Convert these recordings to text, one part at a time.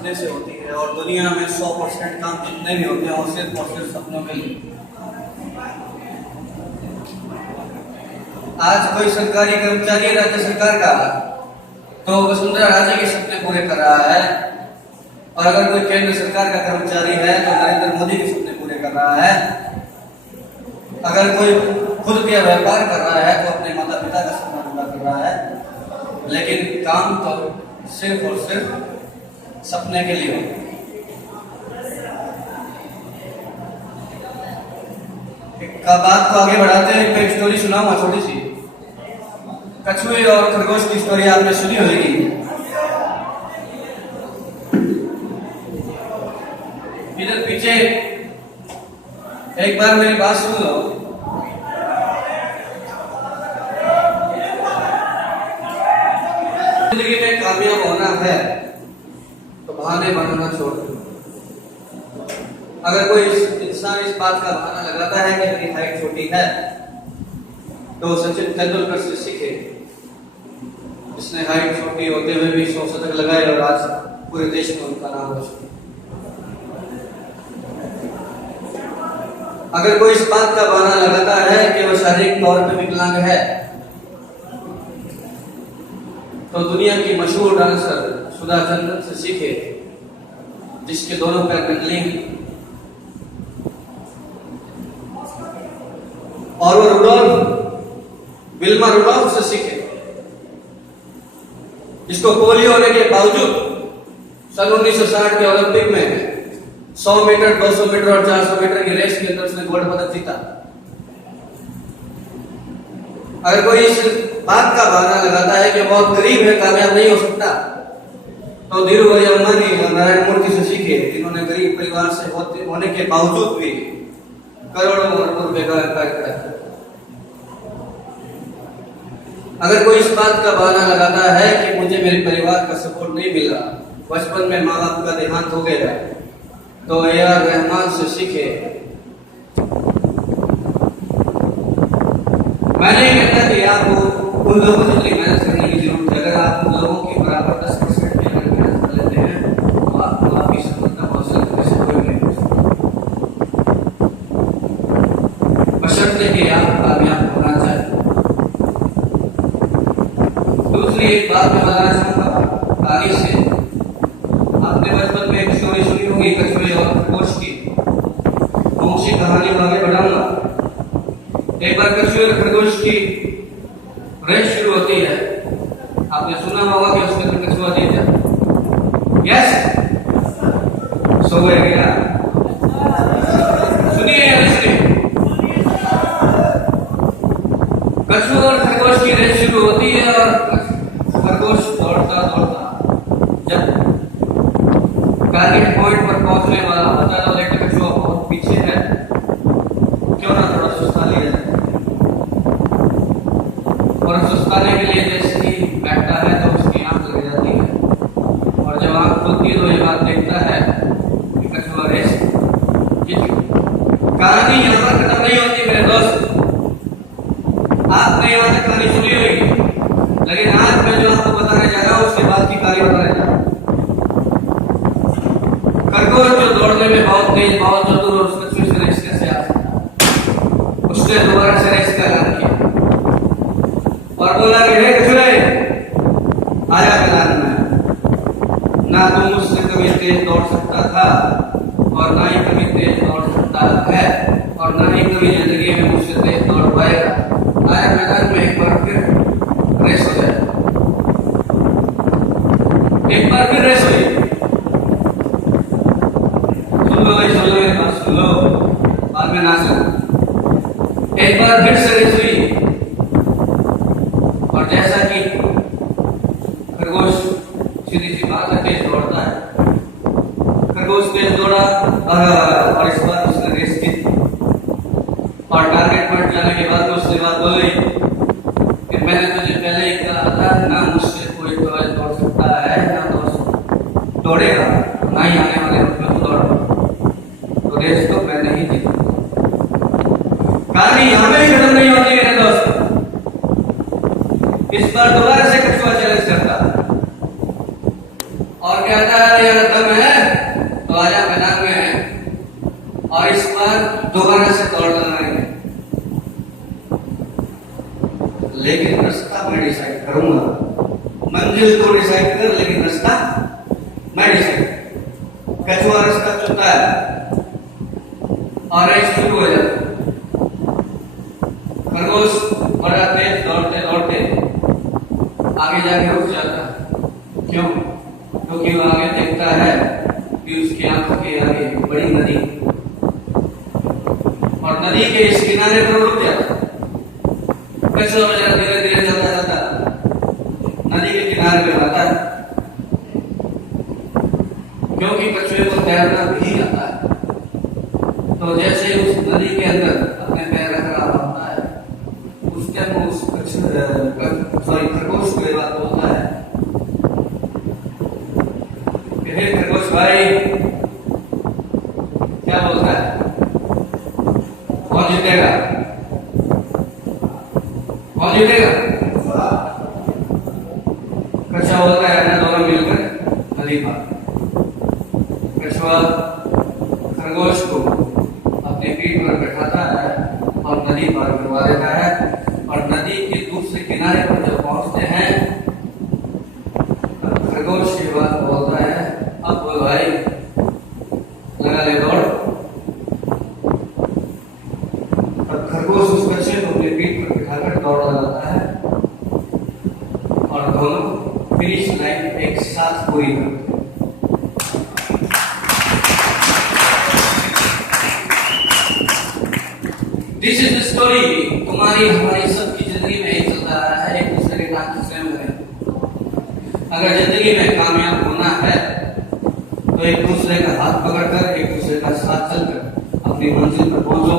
सपने से होती है और दुनिया में 100% काम जितने भी होते हैं वो सिर्फ और सिर्फ सपनों के लिए। आज कोई सरकारी कर्मचारी है राज्य सरकार का तो वसुंधरा राजे के सपने पूरे कर रहा है, और अगर कोई केंद्र सरकार का कर्मचारी है तो नरेंद्र मोदी के सपने पूरे कर रहा है। अगर कोई खुद का व्यापार कर रहा है तो अपने माता पिता का सपना पूरा कर रहा है, लेकिन काम तो सिर्फ और सिर्फ सपने के लिए होता है। बात को आगे बढ़ाते हैं, एक स्टोरी सुनाऊंगा छोटी सी। कछुए और खरगोश की स्टोरी आपने सुनी होगी। इधर पीछे एक बार मेरी बात सुन लो। जिंदगी में कामयाब होना है तो बहाने बनाना छोड़ दो। अगर कोई इंसान इस बात का बहाना लगाता है कि मेरी हाइट छोटी है तो सचिन तेंदुलकर से सीखे, जिसने हाइट छोटी होते हुए भी 100 शतक लगाए और आज पूरे देश में उनका नाम रोशन। अगर कोई इस बात का बहाना लगाता है कि वह शारीरिक तौर पर विकलांग है तो दुनिया की मशहूर डांसर सुधा चंद्रन से सीखे, जिसके दोनों पैर नकली हैं। और वो विल्मा रुडोल्फ से सीखे, जिसको पोलियो होने के बावजूद सन 1960 के ओलंपिक में 100 मीटर, 200 मीटर और 400 मीटर की रेस के अंदर उसने गोल्ड पदक जीता। अगर कोई इस बात का बहाना लगाता है कि बहुत गरीब है, कामयाब नहीं हो सकता, तो धीरूभाई अंबानी और नारायण मूर्ति से सीखे, जिन्होंने गरीब परिवार से होने के बावजूद भी करोड़ों रुपए का व्यापार किया। अगर कोई इस बात का बहाना लगाता है कि मुझे मेरे परिवार का सपोर्ट नहीं मिला, बचपन में माँ बाप का देहांत हो गया, तो ए.आर. रहमान से सीखे। मैं नहीं कहता कि आपको उन लोगों से जितनी मेहनत करने की जरूरत है। अगर आप उन लोगों की बराबर 10% भी अगर मेहनत कर लेते हैं तो आपको आपकी सफलता हासिल करने से कोई नहीं हो सकता, बशर्ते कि आप कामयाब होना चाहिए। दूसरी एक बात मैं बताना चाहूंगा कहानी से। आपने बचपन में एक स्टोरी सुनी होगी कछुए और खरगोश की, उसी कहानी को आगे बढ़ाऊंगा। एक बार कछुए और खरगोश की रेस शुरू होती है। आपने सुना होगा कि उसके अंदर कछुआ जीत जाता। यस, सो गए क्या? सुनिए या नहीं सुनिए? कछुआ और खरगोश की रेस शुरू होती है और खरगोश दौड़ता दौड़ता जब टारगेट पॉइंट पर पहुंचने वाला होता है तो देखते कछुआ बहुत पीछे है, क्यों ना थोड़ा सुस्ता लिया जाए। और सुस्ताने के लिए जैसे ही बैठता है तो उसकी आंख लग जाती है, और जब आंख खुलती है तो ये बात देखता है कि कछुआ रेस जीत गया। कहानी यहाँ पर खत्म नहीं होती मेरे दोस्त। आपने यहाँ तक कहानी सुनी होगी, लेकिन आज मैं जो आपको बताने जा रहा हूँ उसके बाद की कहानी बताने जा रहा हूँ। खरगोश जो दौड़ने में बहुत तेज, बहुत चतुर, और उस कछुए से रेस कैसे आ सकता, उसने दोबारा से रेस का ऐलान किया और बोला कि हे कछुए, आया मैदान में। ना तुम मुझसे कभी तेज दौड़ सकता था और ना ही कभी तेज दौड़ सकता है, और ना ही कभी जिंदगी में मुझसे तेज दौड़ पाएगा। आया मैदान में एक बार फिर रेस हो जाए। एक बार फिर रेस हुई। सुन लो भाई, सुन लो मेरे पास, सुन लो, बाद में ना सुन। एक बार फिर से रेस हुई और जैसा कि खरगोश सीधी सी बात है, तेज दौड़ता है, खरगोश तेज दौड़ा और इस बार उसने रेस जीत। और टारगेट पर जाने के बाद उसने बात बोली कि मैंने तुझे पहले ही कहा था, ना मुझसे कोई तेज दौड़ सकता है, ना तो दौड़ेगा, ना ही आने वाले वक्त में दौड़, तो रेस तो मैंने ही जीती। कहानी यहाँ में ही खत्म नहीं होती मेरे दोस्त। इस बार दोबारा से कछुआ चैलेंज करता और कहता है यार दम है तो आजा मैदान में और इस बार दोबारा से दौड़ लगाएंगे, लेकिन रास्ता मैं डिसाइड करूंगा। मंजिल तो डिसाइड कर, लेकिन रास्ता मैं डिसाइड। कछुआ रास्ता चुनता है और रेस शुरू हो जाता है। खरगोश बड़ा तेज दौड़ते दौड़ते आगे जाके रुक जाता है। क्यों? क्योंकि वो आगे देखता है कि उसकी आंखों के आगे बड़ी नदी और नदी के इस किनारे पर रुक जाता है। कछुआ बेचारा धीरे धीरे चलता जाता नदी के किनारे पे आता है, क्योंकि कछुए को तैरना भी आता है। तो जैसे उस नदी के अंदर अपने पैर रख रहा होता है, उस टाइम उस खरगोश को ये बात बोलता है कि हे खरगोश भाई, क्या बोलता है, कौन जीतेगा? कौन जीतेगा? कछुआ बोलता है ना, दोनों मिलकर नदी पार। कछुआ खरगोश को अपने पीठ पर बैठाता है और नदी पार करवा देता है। और नदी के दूसरे किनारे पर जब पहुंचते हैं, खरगोश ये बात बोलता है, अब बोल भाई, लगा ले दौड़। और खरगोश उस कछुए को अपने पीठ पर बिठाकर दौड़ लगाता है और दोनों फिनिश लाइन एक साथ पूरी करते हैं। This is the story. तुम्हारी हमारी सबकी जिंदगी में यही चलता रहा है, एक दूसरे के काम स्वयं करें। अगर जिंदगी में कामयाब होना है तो एक दूसरे का हाथ पकड़कर, एक दूसरे का साथ चलकर अपनी मंजिल पर पहुंचो,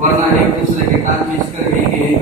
वरना एक दूसरे के काम खींचकर यही